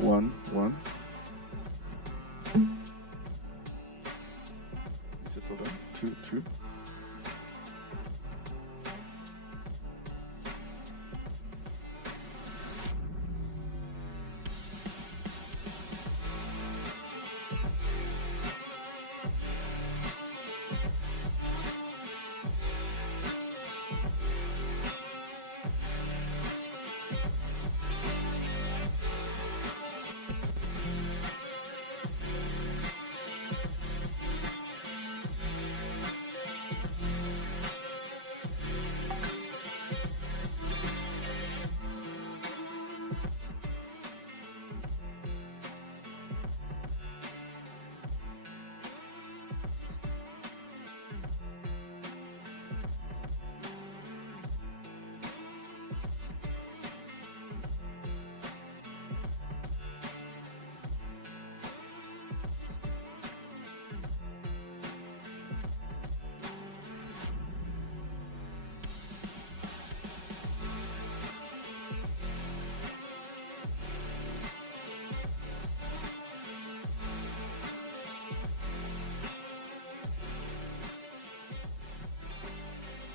One, one. Just hold on. Two, two.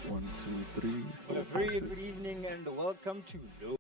One, two, three, four, A five, very six. good evening and welcome to No.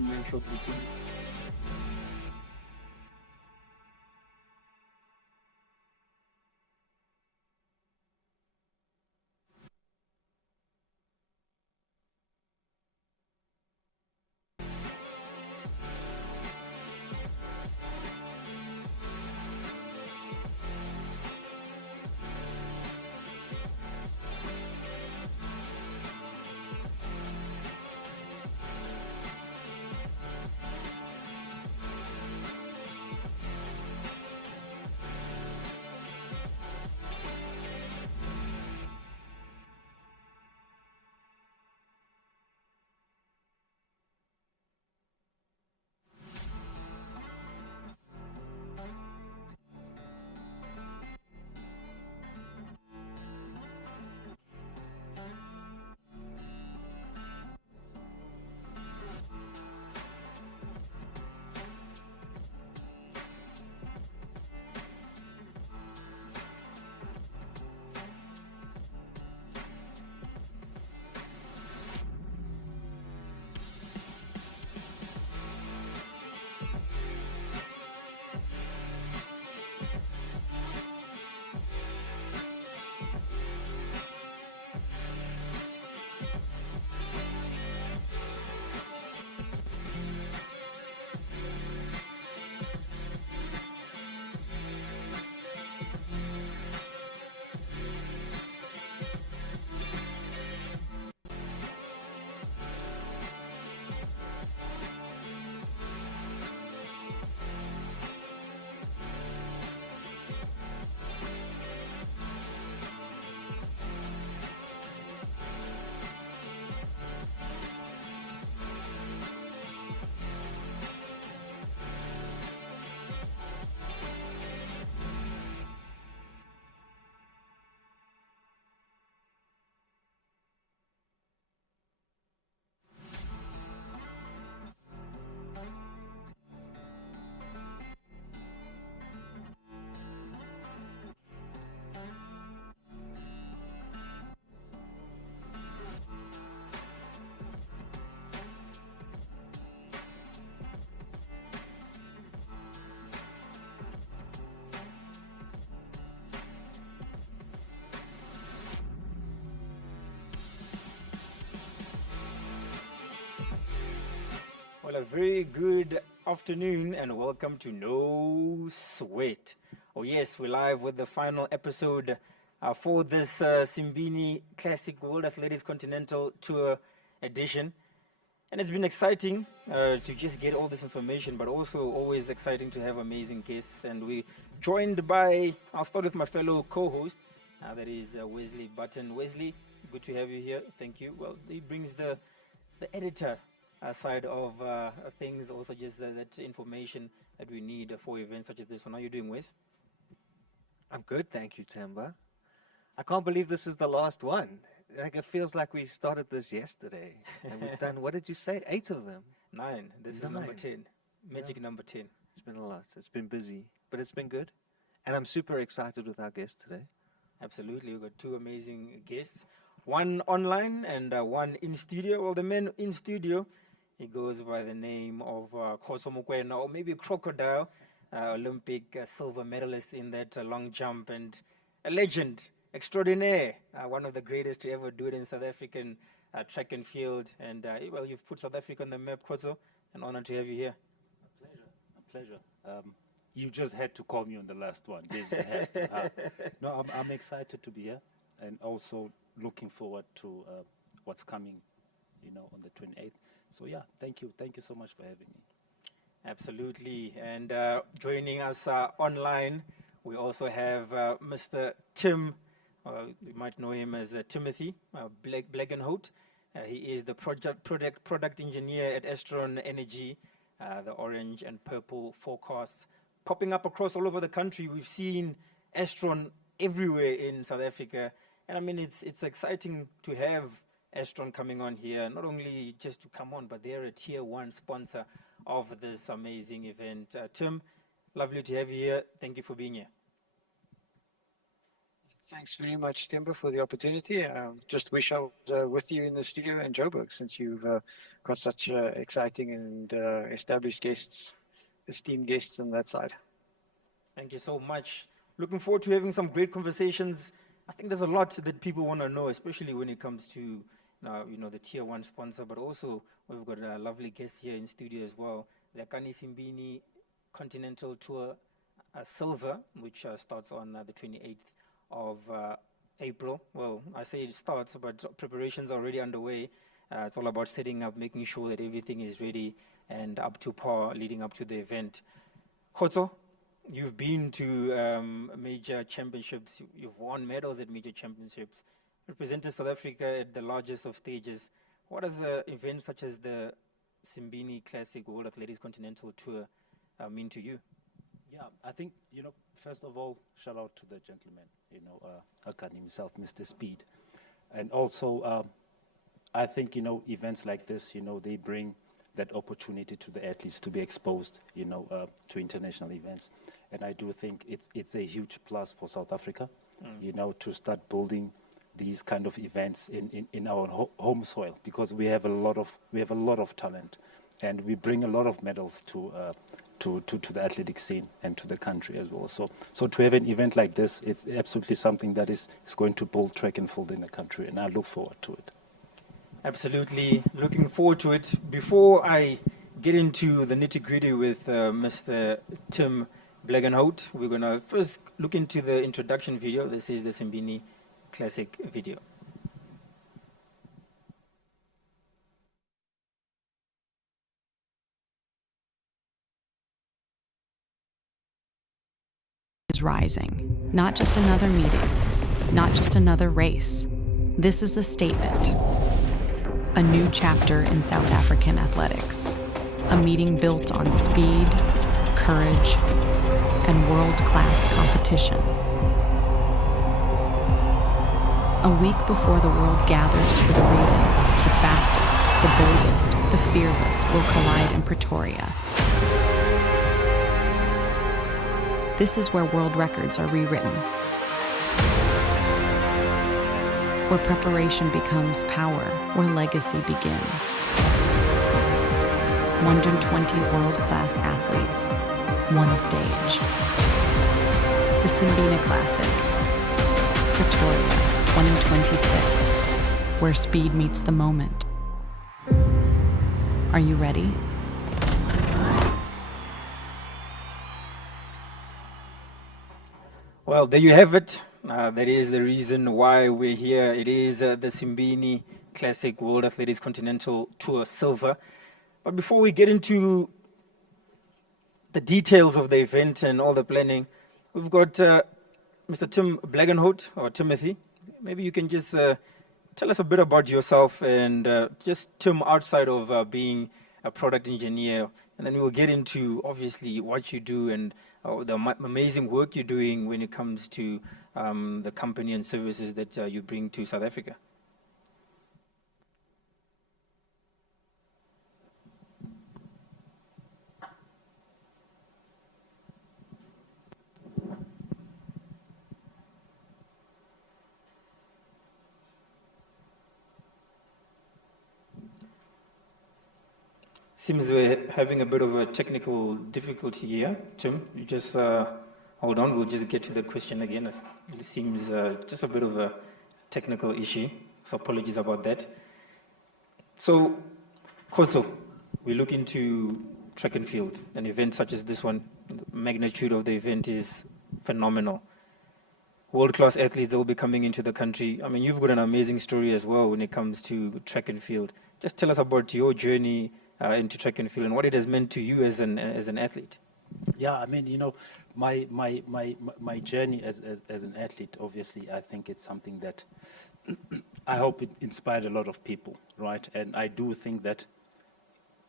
Continental booking. Well, a very good afternoon and welcome to No Sweat. Oh, yes, we're live with the final episode for this Simbine Classic World Athletics Continental Tour edition. And it's been exciting to just get all this information, but also always exciting to have amazing guests. And we joined by, I'll start with my fellow co-host, that is Wesley Botton. Wesley, good to have you here. Thank you. Well, he brings the editor side of things, also just that information that we need for events such as this one. How are you doing, Wes? I'm good, thank you, Themba. I can't believe this is the last one. Like, it feels like we started this yesterday. And we've done, what did you say, 8 of them? 9. This is number 9. 10. Magic number 10. It's been a lot. It's been busy, but it's been good. And I'm super excited with our guest today. Absolutely. We've got 2 amazing guests. One online and one in studio. Well, the man in studio, he goes by the name of Khotso Mokoena, or maybe Crocodile, Olympic silver medalist in that long jump, and a legend extraordinaire, one of the greatest to ever do it in South African track and field. And, well, you've put South Africa on the map, Khotso. An honor to have you here. A pleasure. You just had to call me on the last one. Didn't you? Had to, No, I'm excited to be here, and also looking forward to what's coming, on the 28th. So yeah, thank you so much for having me. Absolutely. And joining us online, we also have Mr. Tim. You might know him as Timothy Blegenhout. He is the product engineer at Astron Energy. The orange and purple forecasts popping up across all over the country. We've seen Astron everywhere in South Africa. And I mean, it's exciting to have Astron coming on here, not only just to come on, but they're a tier 1 sponsor of this amazing event. Tim, lovely to have you here. Thank you for being here. Thanks very much, Themba, for the opportunity. Just wish I was with you in the studio in Joburg, since you've got such exciting and established guests, esteemed guests on that side. Thank you so much. Looking forward to having some great conversations. I think there's a lot that people want to know, especially when it comes to the tier one sponsor, but also we've got a lovely guest here in studio as well. The Simbine Continental Tour Silver, which starts on the 28th of April. Well, I say it starts, but preparations are already underway. It's all about setting up, making sure that everything is ready and up to par leading up to the event. Khotso, you've been to major championships. You've won medals at major championships, represented South Africa at the largest of stages. What does an event such as the Simbine Classic World Athletics Continental Tour mean to you? Yeah, I think, first of all, shout out to the gentleman, Akan himself, Mr. Speed. And also, I think, events like this, they bring that opportunity to the athletes to be exposed, to international events. And I do think it's a huge plus for South Africa, to start building these kind of events in our home soil, because we have a lot of talent, and we bring a lot of medals to the athletic scene and to the country as well. So to have an event like this, it's absolutely something that is going to build track and field in the country, and I look forward to it. Absolutely looking forward to it. Before I get into the nitty-gritty with Mr. Tim Blegenhout, we're going to first look into the introduction video. This is the Simbine Classic video. Is rising. Not just another meeting, not just another race. This is a statement. A new chapter in South African athletics. A meeting built on speed, courage, and world-class competition. A week before the world gathers for the relays, the fastest, the boldest, the fearless will collide in Pretoria. This is where world records are rewritten. Where preparation becomes power, where legacy begins. 120 world-class athletes, one stage. The Simbine Classic, Pretoria 2026, where speed meets the moment. Are you ready? Well, there you have it. That is the reason why we're here. It is the Simbine Classic World Athletics Continental Tour Silver. But before we get into the details of the event and all the planning, we've got Mr. Tim Blegenhout, or Timothy. Maybe you can just tell us a bit about yourself and just Tim outside of being a product engineer. And then we'll get into, obviously, what you do and the amazing work you're doing when it comes to the company and services that you bring to South Africa. Seems we're having a bit of a technical difficulty here. Tim, you just hold on. We'll just get to the question again. It seems just a bit of a technical issue, so apologies about that. So, Khotso, we look into track and field. An event such as this one, the magnitude of the event is phenomenal. World-class athletes that will be coming into the country. I mean, you've got an amazing story as well when it comes to track and field. Just tell us about your journey into track and field and what it has meant to you as an athlete. Yeah, I mean, my journey as an athlete, obviously, I think it's something that I hope it inspired a lot of people, right? And I do think that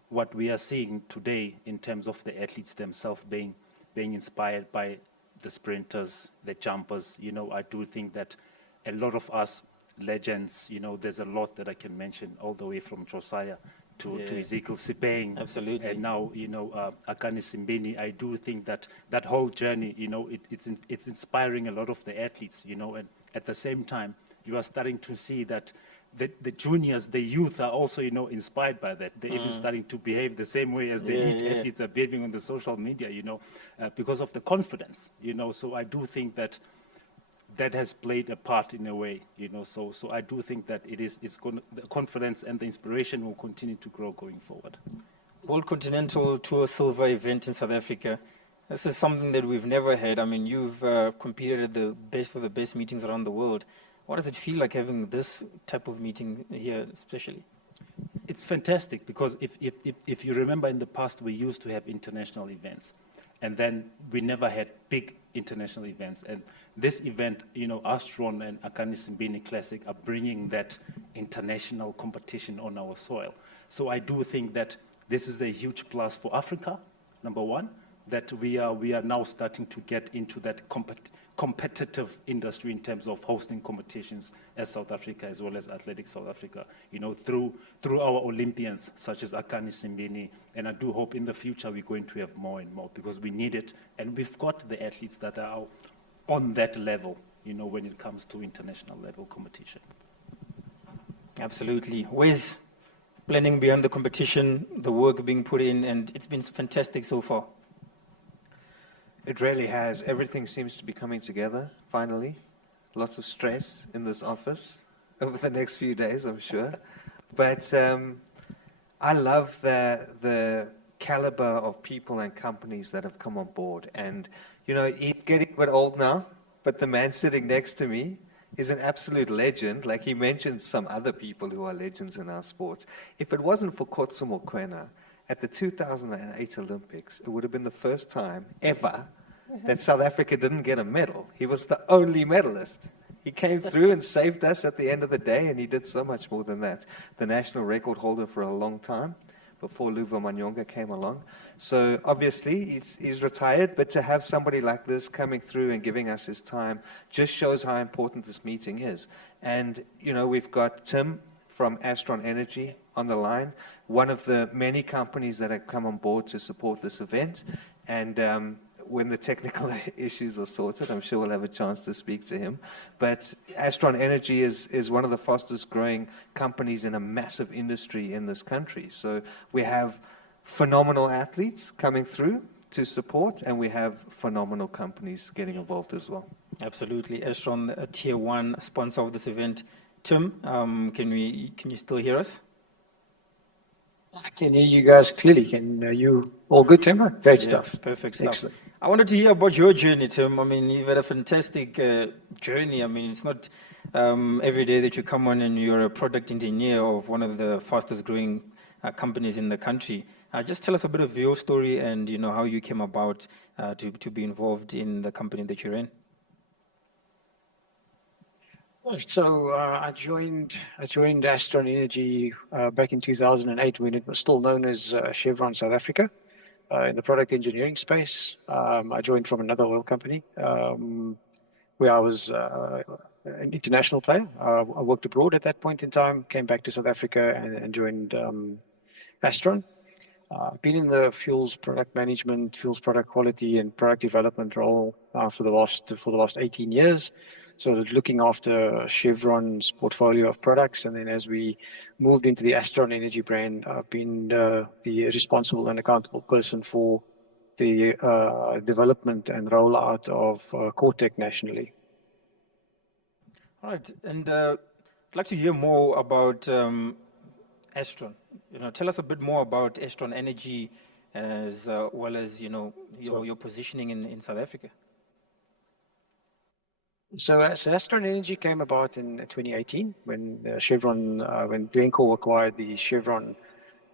what we are seeing today in terms of the athletes themselves being inspired by the sprinters, the jumpers, I do think that a lot of us legends, there's a lot that I can mention all the way from Josiah to Ezekiel Sibeng. Absolutely. And now, Akani Simbine. I do think that whole journey, it's inspiring a lot of the athletes, and at the same time, you are starting to see that the juniors, the youth are also, inspired by that. They're even starting to behave the same way as the elite athletes are behaving on the social media, because of the confidence, So I do think that has played a part in a way, So I do think that the confidence and the inspiration will continue to grow going forward. World Continental Tour Silver event in South Africa. This is something that we've never had. I mean, you've competed at the best of the best meetings around the world. What does it feel like having this type of meeting here, especially? It's fantastic because if you remember in the past, we used to have international events, and then we never had big international events. And this event, Astron and Akani Simbine Classic are bringing that international competition on our soil. So I do think that this is a huge plus for Africa, number one, that we are now starting to get into that competitive industry in terms of hosting competitions as South Africa, as well as Athletics South Africa, through our Olympians such as Akani Simbine. And I do hope in the future we're going to have more and more because we need it. And we've got the athletes that are on that level, when it comes to international level competition. Absolutely. Where's planning beyond the competition, the work being put in, and it's been fantastic so far? It really has. Everything seems to be coming together, finally. Lots of stress in this office over the next few days, I'm sure. But I love the caliber of people and companies that have come on board. And, he's getting a bit old now, but the man sitting next to me is an absolute legend. Like he mentioned some other people who are legends in our sports. If it wasn't for Khotso Mokoena, at the 2008 Olympics, it would have been the first time ever that South Africa didn't get a medal. He was the only medalist. He came through and saved us at the end of the day, and he did so much more than that. The national record holder for a long time, before Luva Manyonga came along. So obviously, he's retired, but to have somebody like this coming through and giving us his time just shows how important this meeting is. And, we've got Tim from Astron Energy on the line, one of the many companies that have come on board to support this event. And when the technical issues are sorted, I'm sure we'll have a chance to speak to him. But Astron Energy is one of the fastest growing companies in a massive industry in this country. So we have phenomenal athletes coming through to support, and we have phenomenal companies getting involved as well. Absolutely. Astron, a tier one sponsor of this event. Tim, can you still hear us? I can hear you guys clearly. Can you all good, Themba? Great stuff. Perfect stuff. Excellent. I wanted to hear about your journey, Tim. I mean, you've had a fantastic journey. I mean, it's not every day that you come on and you're a product engineer of one of the fastest growing companies in the country. Just tell us a bit of your story and how you came about to be involved in the company that you're in. So I joined Astron Energy back in 2008 when it was still known as Chevron South Africa in the product engineering space. I joined from another oil company where I was an international player. I worked abroad at that point in time, came back to South Africa and joined Astron. I've been in the fuels product management, fuels product quality, and product development role for the last 18 years. So looking after Chevron's portfolio of products, and then as we moved into the Astron Energy brand, I've been the responsible and accountable person for the development and rollout of Cortec nationally. All right, and I'd like to hear more about Astron. Tell us a bit more about Astron Energy, as well as your positioning in South Africa. So Astron Energy came about in 2018 when when Glencore acquired the Chevron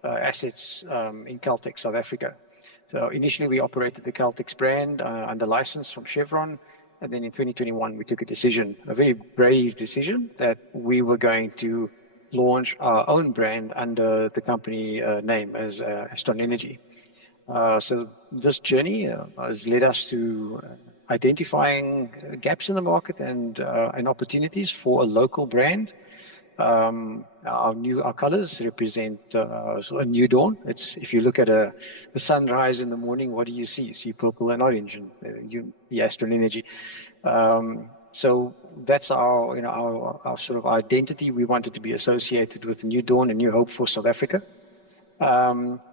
assets in Caltex, South Africa. So initially we operated the Caltex brand under license from Chevron, and then in 2021 we took a very brave decision, that we were going to launch our own brand under the company name as Astron Energy. So this journey has led us to identifying gaps in the market and opportunities for a local brand. Our colors represent a new dawn. If you look at the sunrise in the morning, what do you see? You see purple and orange, and the Astron Energy. So that's our, our sort of identity. We wanted to be associated with a new dawn, a new hope for South Africa.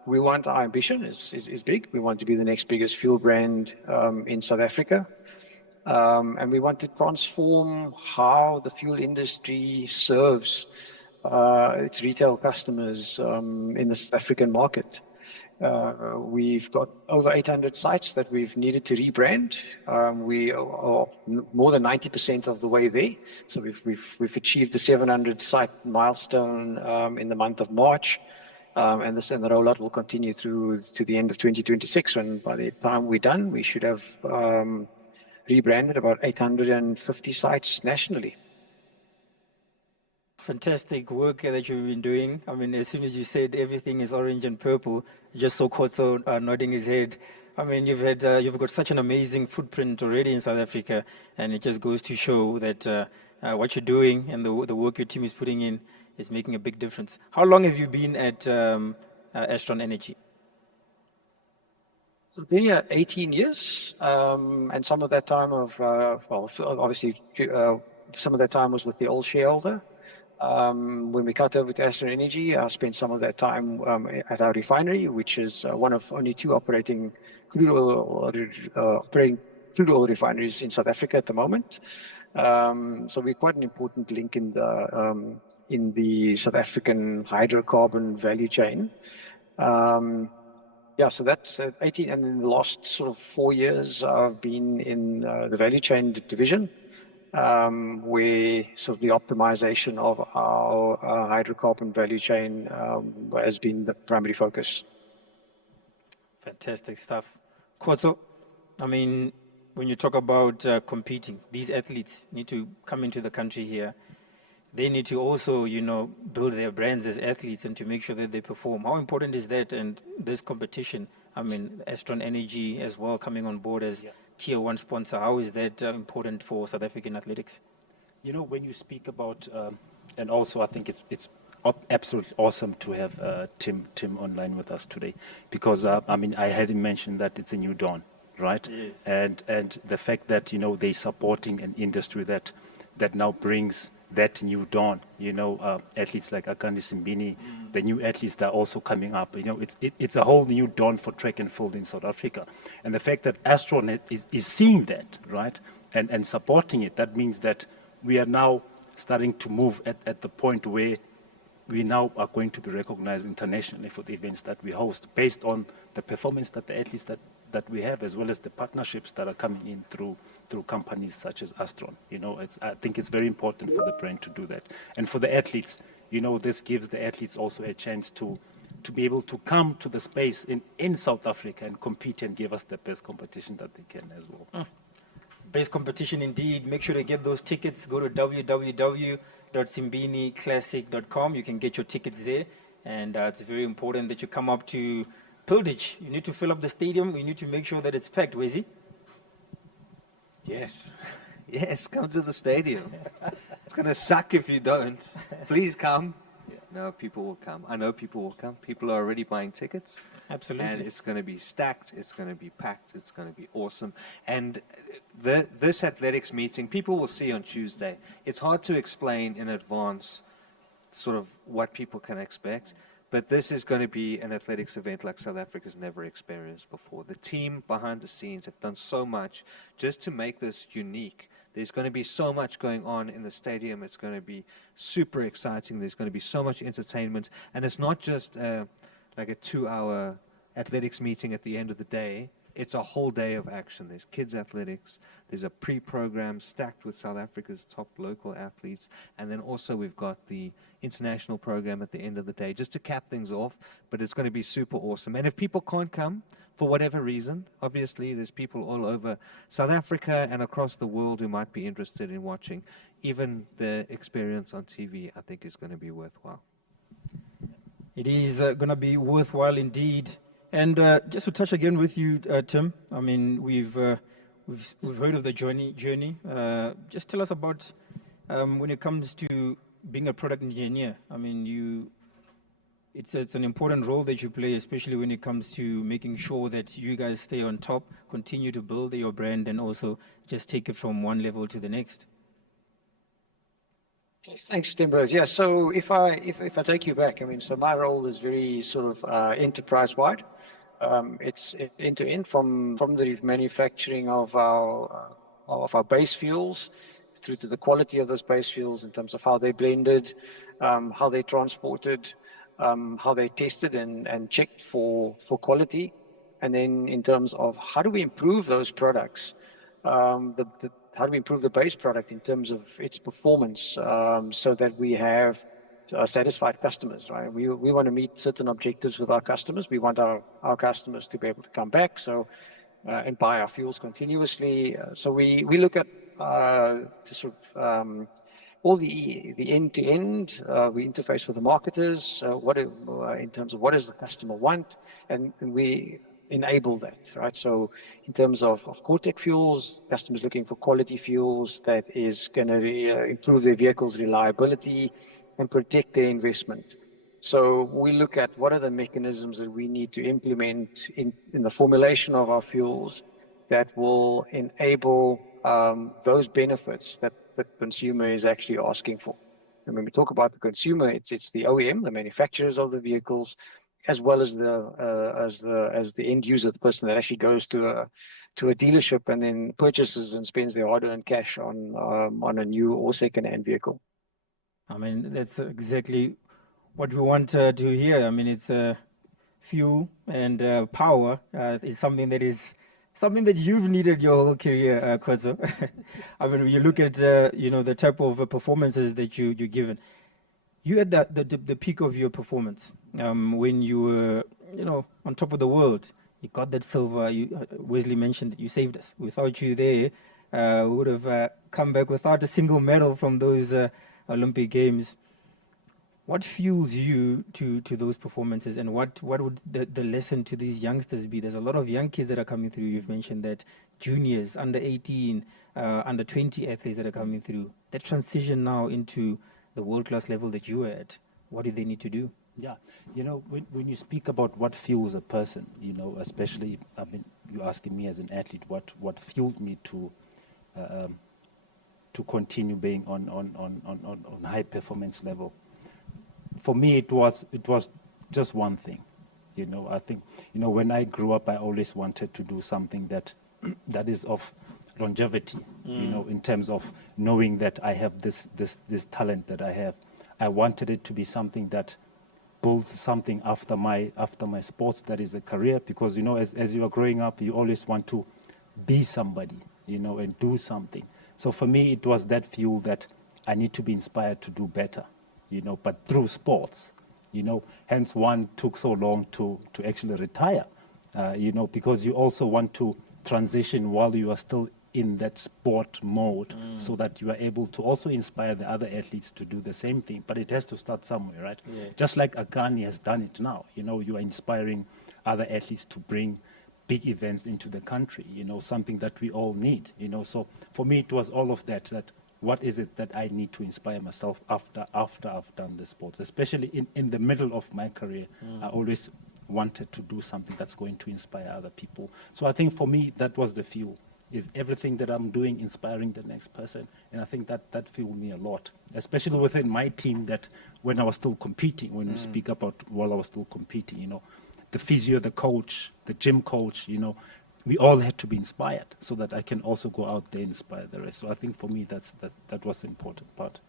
We want, our ambition is big. We want to be the next biggest fuel brand in South Africa. And we want to transform how the fuel industry serves its retail customers in the South African market. We've got over 800 sites that we've needed to rebrand. We are more than 90% of the way there. So we've achieved the 700 site milestone in the month of March. And the rollout will continue through to the end of 2026. And by the time we're done, we should have rebranded about 850 sites nationally. Fantastic work that you've been doing. I mean, as soon as you said everything is orange and purple, I just saw Khotso nodding his head. I mean, you've got such an amazing footprint already in South Africa, and it just goes to show that what you're doing and the work your team is putting in is making a big difference. How long have you been at Astron Energy? I've been here 18 years, and some of that time obviously, some of that time was with the old shareholder. When we cut over to Astron Energy, I spent some of that time at our refinery, which is one of only two operating crude oil refineries in South Africa at the moment. So we're quite an important link in the South African hydrocarbon value chain. So that's 18, and in the last sort of 4 years, I've been in the value chain division, where sort of the optimization of our hydrocarbon value chain has been the primary focus. Fantastic stuff. Khotso, I mean, when you talk about competing, these athletes need to come into the country here. They need to also, build their brands as athletes and to make sure that they perform. How important is that? And this competition, I mean, Astron Energy as well coming on board as tier one sponsor. How is that important for South African athletics? When you speak about, and also I think it's absolutely awesome to have Tim online with us today, because I had him mention that it's a new dawn, right? Yes. And the fact that they're supporting an industry that now brings that new dawn, athletes like Akandi Simbine, the new athletes that are also coming up. It's a whole new dawn for track and field in South Africa. And the fact that Astron is seeing that, right, and supporting it, that means that we are now starting to move at the point where we now are going to be recognized internationally for the events that we host, based on the performance that the athletes that we have, as well as the partnerships that are coming in through companies such as Astron. I think it's very important for the brand to do that. And for the athletes, this gives the athletes also a chance to be able to come to the space in South Africa and compete and give us the best competition that they can as well. Best competition indeed. Make sure to get those tickets. Go to www.simbineclassic.com. You can get your tickets there. And it's very important that you come up to Pilditch. You need to fill up the stadium. We need to make sure that it's packed. Wesley? Yes. Yes, come to the stadium. It's going to suck if you don't. Please come. No, people will come. I know people will come. People are already buying tickets. Absolutely. And it's going to be stacked. It's going to be packed. It's going to be awesome. And this athletics meeting, people will see on Tuesday. It's hard to explain in advance sort of what people can expect. But this is going to be an athletics event like South Africa's never experienced before. The team behind the scenes have done so much just to make this unique. There's going to be so much going on in the stadium. It's going to be super exciting. There's going to be so much entertainment. And it's not just like a 2-hour athletics meeting at the end of the day. It's a whole day of action. There's kids athletics. There's a pre-program stacked with South Africa's top local athletes. And then also we've got the international program at the end of the day, just to cap things off. But it's going to be super awesome. And if people can't come for whatever reason, obviously there's people all over South Africa and across the world who might be interested in watching. Even the experience on TV, I think, is going to be worthwhile. It is going to be worthwhile indeed. And just to touch again with you, Tim, I mean, we've heard of the journey. Just tell us about when it comes to being a product engineer. I mean, it's an important role that you play, especially when it comes to making sure that you guys stay on top, continue to build your brand, and also just take it from one level to the next. Okay, thanks, Themba. Yeah, so if I take you back, I mean, so my role is very sort of enterprise-wide. It's end to end from the manufacturing of our base fuels through to the quality of those base fuels in terms of how they're blended, how they're transported, how they're tested and checked for quality, and then in terms of how do we improve those products, how do we improve the base product in terms of its performance, so that we have satisfied customers, right? We want to meet certain objectives with our customers. We want our customers to be able to come back, so and buy our fuels continuously. So we look at sort of all the end to end. We interface with the marketers. In terms of what does the customer want, and we enable that, right? So in terms of Cortec fuels, customers looking for quality fuels that is going to improve their vehicle's reliability and protect their investment. So we look at what are the mechanisms that we need to implement in the formulation of our fuels that will enable those benefits that the consumer is actually asking for. And when we talk about the consumer, it's the OEM, the manufacturers of the vehicles, as well as the end user, the person that actually goes to a dealership and then purchases and spends their hard-earned cash on a new or second-hand vehicle. I mean, that's exactly what we want to hear. I mean, it's fuel and power is something that you've needed your whole career, Khotso. I mean, when you look at the type of performances that you're given, you had the peak of your performance when you were on top of the world. You got that silver. Wesley mentioned you saved us. Without you there, we would have come back without a single medal from those Olympic Games. What fuels you to those performances, and what would the lesson to these youngsters be? There's a lot of young kids that are coming through. You've mentioned that juniors, under 18, under 20 athletes that are coming through. That transition now into the world-class level that you are at, what do they need to do? Yeah, when you speak about what fuels a person, especially, I mean, you're asking me as an athlete, what fueled me to continue being on high performance level. For me, it was just one thing. I think, when I grew up, I always wanted to do something that is of longevity, in terms of knowing that I have this talent that I have. I wanted it to be something that builds something after my sports, that is a career, because, as you are growing up, you always want to be somebody, and do something. So for me, it was that fuel that I need to be inspired to do better. But through sports, hence one took so long to actually retire, because you also want to transition while you are still in that sport mode, so that you are able to also inspire the other athletes to do the same thing. But it has to start somewhere, right? Yeah. Just like Akani has done it now, you are inspiring other athletes to bring big events into the country, something that we all need, So for me, it was all of that what is it that I need to inspire myself after I've done the sports, especially in the middle of my career. I always wanted to do something that's going to inspire other people. So I think for me, that was the fuel, is everything that I'm doing inspiring the next person. And I think that fueled me a lot, especially within my team, that when I was still competing, when we speak about while I was still competing, the physio, the coach, the gym coach, we all had to be inspired so that I can also go out there and inspire the rest. So I think for me, that was the important part.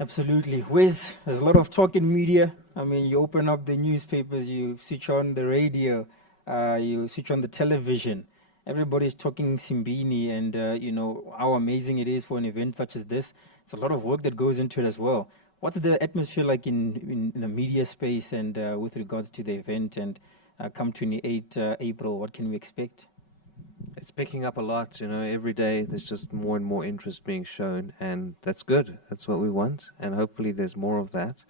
Absolutely. Wes, there's a lot of talk in media. I mean, you open up the newspapers, you switch on the radio, you switch on the television. Everybody's talking Simbine and, how amazing it is for an event such as this. It's a lot of work that goes into it as well. What's the atmosphere like in the media space and with regards to the event? And come 28 April, what can we expect? It's picking up a lot, every day there's just more and more interest being shown, and that's good. That's what we want, and hopefully there's more of that.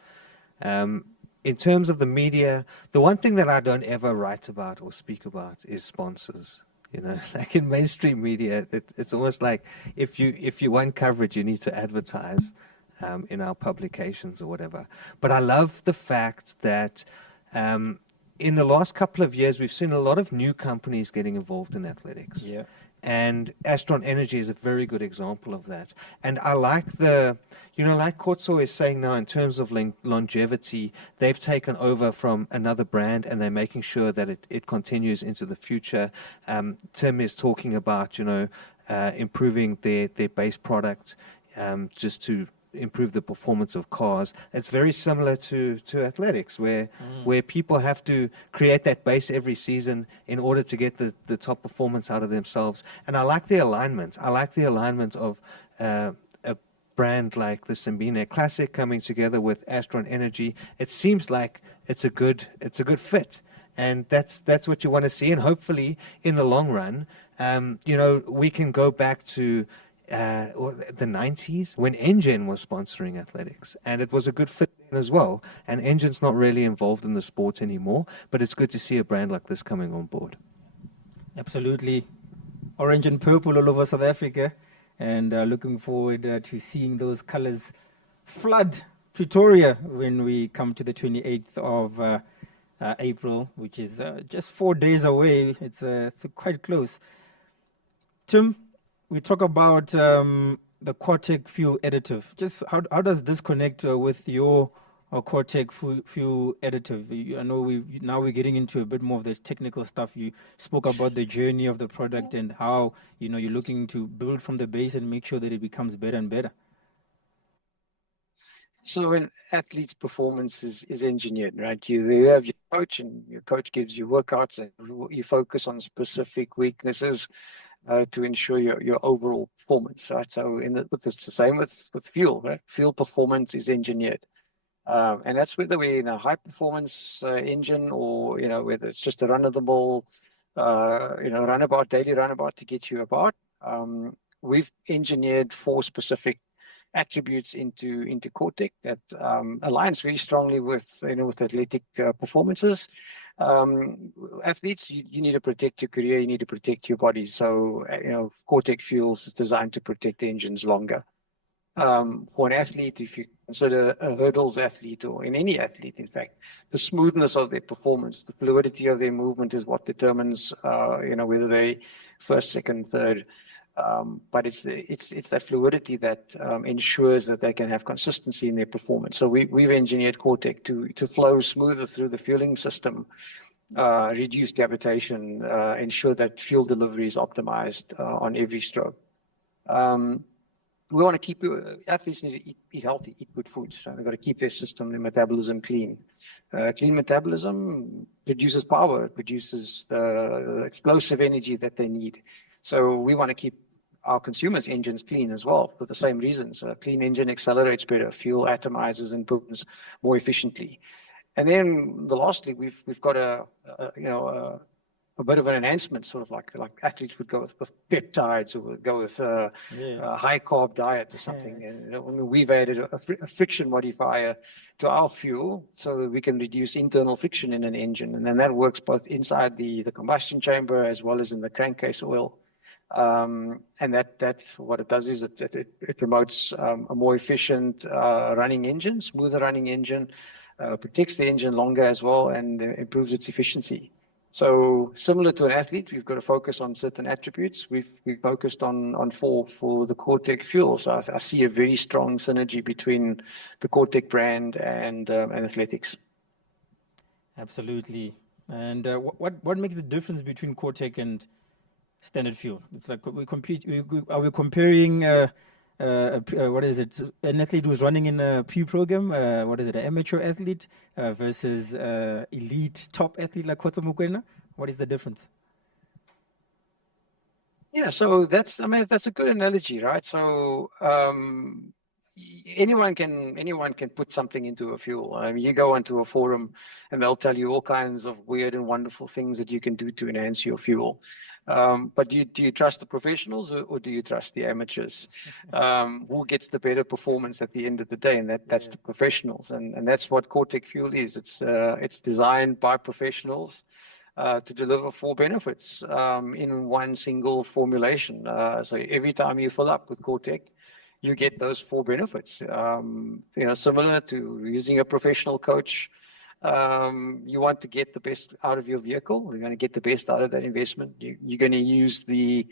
In terms of the media, the one thing that I don't ever write about or speak about is sponsors. Like in mainstream media, it's almost like if you want coverage, you need to advertise. in our publications or whatever. But I love the fact that in the last couple of years, we've seen a lot of new companies getting involved in athletics. Yeah. And Astron Energy is a very good example of that. And I like like Khotso is saying now, in terms of longevity, they've taken over from another brand and they're making sure that it continues into the future. Tim is talking about, improving their base product just to improve the performance of cars. It's very similar to athletics, where people have to create that base every season in order to get the top performance out of themselves. And I like the alignment. I like the alignment of a brand like the Simbine Classic coming together with Astron Energy. It seems like it's a good fit. And that's what you want to see. And hopefully in the long run, we can go back to the 90s when Engine was sponsoring athletics, and it was a good fit as well. And Engine's not really involved in the sport anymore, but it's good to see a brand like this coming on board. Absolutely. Orange and purple all over South Africa, and looking forward to seeing those colors flood Pretoria when we come to the 28th of April, which is just 4 days away. It's quite close. Tim, we talk about the Quartec fuel additive. Just how does this connect with your Quartec fuel additive? I know we're getting into a bit more of the technical stuff. You spoke about the journey of the product and how you're looking to build from the base and make sure that it becomes better and better. So when athletes' performance is engineered, right? You have your coach, and your coach gives you workouts, and you focus on specific weaknesses to ensure your overall performance, right? So it's the same with fuel, right? Fuel performance is engineered. And that's whether we're in a high performance engine or, whether it's just a run-of-the-mill, daily runabout to get you about. We've engineered 4 specific attributes into Quartec that aligns very strongly with athletic performances. Athletes, you need to protect your career, you need to protect your body. So Quartec Fuels is designed to protect engines longer. For an athlete, if you consider a hurdles athlete, or in any athlete, in fact, the smoothness of their performance, the fluidity of their movement is what determines whether they first, second, third. But it's that fluidity that ensures that they can have consistency in their performance. So we've engineered Quartec to flow smoother through the fueling system, reduce cavitation, ensure that fuel delivery is optimized on every stroke. We want to keep athletes need to eat healthy, eat good food. So they've got to keep their system, their metabolism clean. Clean metabolism produces power, it produces the explosive energy that they need. So we want to keep our consumers' engines clean as well for the same reasons. A clean engine accelerates better, fuel atomizes and burns more efficiently. And then lastly, we've got a bit of an enhancement, sort of like athletes would go with peptides, or would go with a high carb diet or something. And we've added a friction modifier to our fuel so that we can reduce internal friction in an engine. And then that works both inside the combustion chamber as well as in the crankcase oil. And that's what it does, is it promotes a more efficient running engine, smoother running engine, protects the engine longer as well, and improves its efficiency. So similar to an athlete, we've got to focus on certain attributes. We've focused on 4 for the Quartec fuel. So I see a very strong synergy between the Quartec brand and athletics. Absolutely. And what makes the difference between Quartec and standard fuel? It's like are we comparing what is it? An athlete who's running in a pre-program, an amateur athlete versus elite top athlete like Khotso Mokoena? What is the difference? Yeah, so that's a good analogy, right? So anyone can put something into a fuel. I mean, you go onto a forum and they'll tell you all kinds of weird and wonderful things that you can do to enhance your fuel. But do you trust the professionals, or do you trust the amateurs? Who gets the better performance at the end of the day? And that's the professionals. And that's what Quartec fuel is. It's designed by professionals to deliver 4 benefits in one single formulation. So every time you fill up with Quartec, you get those 4 benefits. Similar to using a professional coach. You want to get the best out of your vehicle. You're going to get the best out of that investment. You're going to use the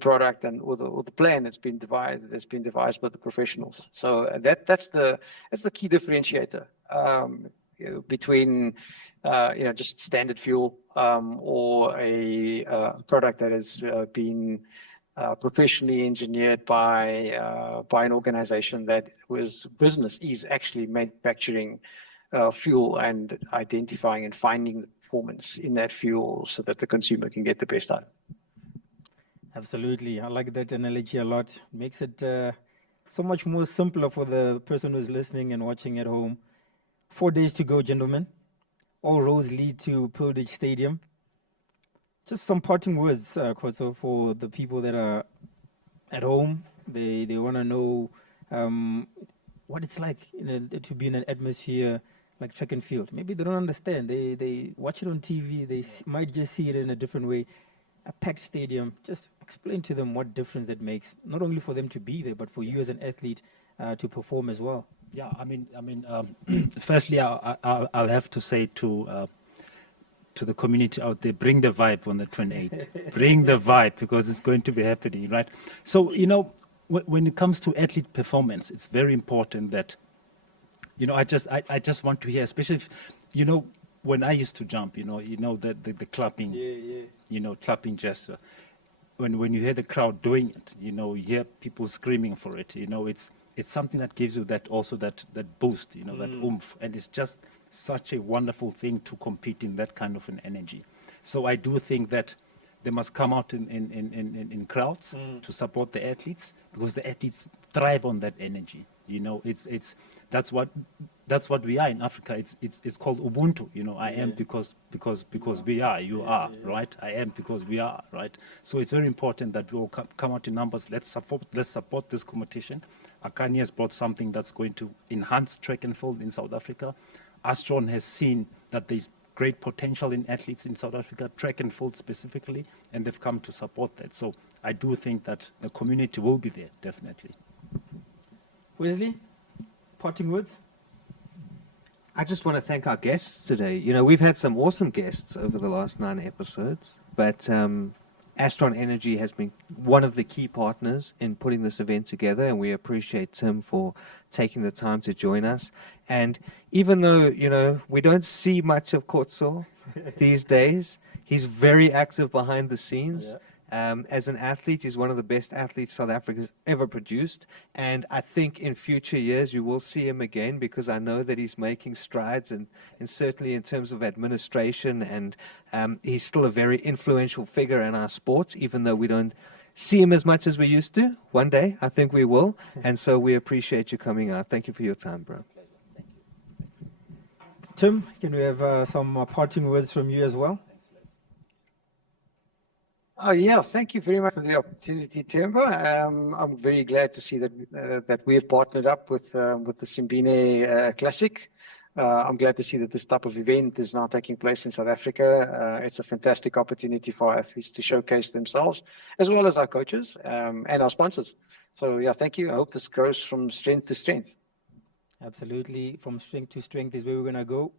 product or the plan that's been devised by the professionals. So that's the key differentiator between just standard fuel or a product that has been professionally engineered by an organization that was business is actually manufacturing fuel and identifying and finding the performance in that fuel so that the consumer can get the best out of it. Absolutely. I like that analogy a lot. Makes it so much more simpler for the person who's listening and watching at home. 4 days to go, gentlemen. All roads lead to Pilgrimage Stadium. Just some parting words, Khotso, for the people that are at home. They want to know what it's like to be in an atmosphere like track and field. Maybe they don't understand. They watch it on TV. They might just see it in a different way. A packed stadium. Just explain to them what difference it makes, not only for them to be there, but for you as an athlete to perform as well. Yeah, I mean, firstly, I'll have to say to the community out there, bring the vibe on the 28th. Bring the vibe, because it's going to be happening, right? So, when it comes to athlete performance, it's very important that, I just want to hear, especially if, when I used to jump, the clapping, clapping gesture. When you hear the crowd doing it, you hear people screaming for it. It's something that gives you that boost, that oomph, and it's just such a wonderful thing to compete in that kind of an energy. So I do think that they must come out in crowds to support the athletes, because the athletes thrive on that energy. That's what we are in Africa. It's called Ubuntu. I am because we are. You are, right? I am because we are, right? So it's very important that we all come out in numbers. Let's support this competition. Akani has brought something that's going to enhance track and field in South Africa. Astron has seen that there's great potential in athletes in South Africa, track and field specifically, and they've come to support that. So I do think that the community will be there, definitely. Wesley, parting words? I just want to thank our guests today. We've had some awesome guests over the last 9 episodes, but Astron Energy has been one of the key partners in putting this event together, and we appreciate Tim for taking the time to join us. And even though, we don't see much of Khotso these days, he's very active behind the scenes. Yeah. As an athlete, he's one of the best athletes South Africa's ever produced. And I think in future years, you will see him again, because I know that he's making strides, and certainly in terms of administration. And he's still a very influential figure in our sport, even though we don't see him as much as we used to. One day, I think we will. And so we appreciate you coming out. Thank you for your time, bro. Tim, can we have some parting words from you as well? Yeah, thank you very much for the opportunity, Themba. I'm very glad to see that we have partnered up with the Simbine Classic. I'm glad to see that this type of event is now taking place in South Africa. It's a fantastic opportunity for our athletes to showcase themselves, as well as our coaches and our sponsors. So yeah, thank you. I hope this grows from strength to strength. Absolutely. From strength to strength is where we're going to go.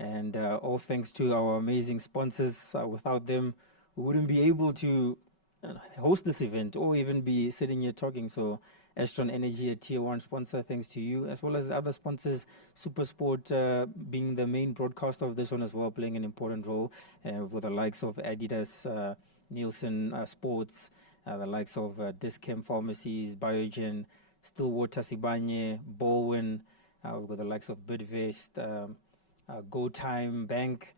And all thanks to our amazing sponsors. Without them, we wouldn't be able to host this event or even be sitting here talking. So Astron Energy, a tier 1 sponsor, thanks to you, as well as the other sponsors, SuperSport being the main broadcaster of this one as well, playing an important role with the likes of Adidas, Nielsen Sports, the likes of Dischem Pharmacies, Biogen, Stillwater, Simbine, Bowen, with the likes of Bidvest, GoTime Bank.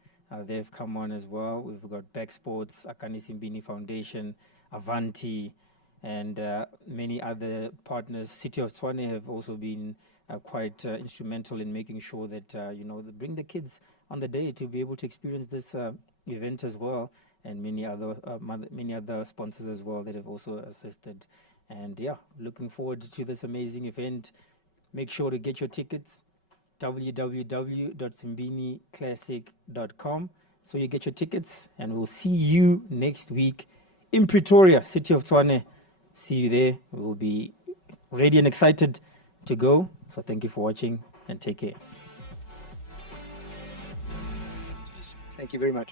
They've come on as well. We've got Back Sports, Akani Simbine Foundation, Avanti, and many other partners. City of Tshwane have also been quite instrumental in making sure that, they bring the kids on the day to be able to experience this event as well, and many other sponsors as well that have also assisted. And yeah, looking forward to this amazing event. Make sure to get your tickets. www.simbineclassic.com, so you get your tickets, and we'll see you next week in Pretoria, City of Tshwane. See you there. We'll be ready and excited to go. So thank you for watching and take care. Thank you very much.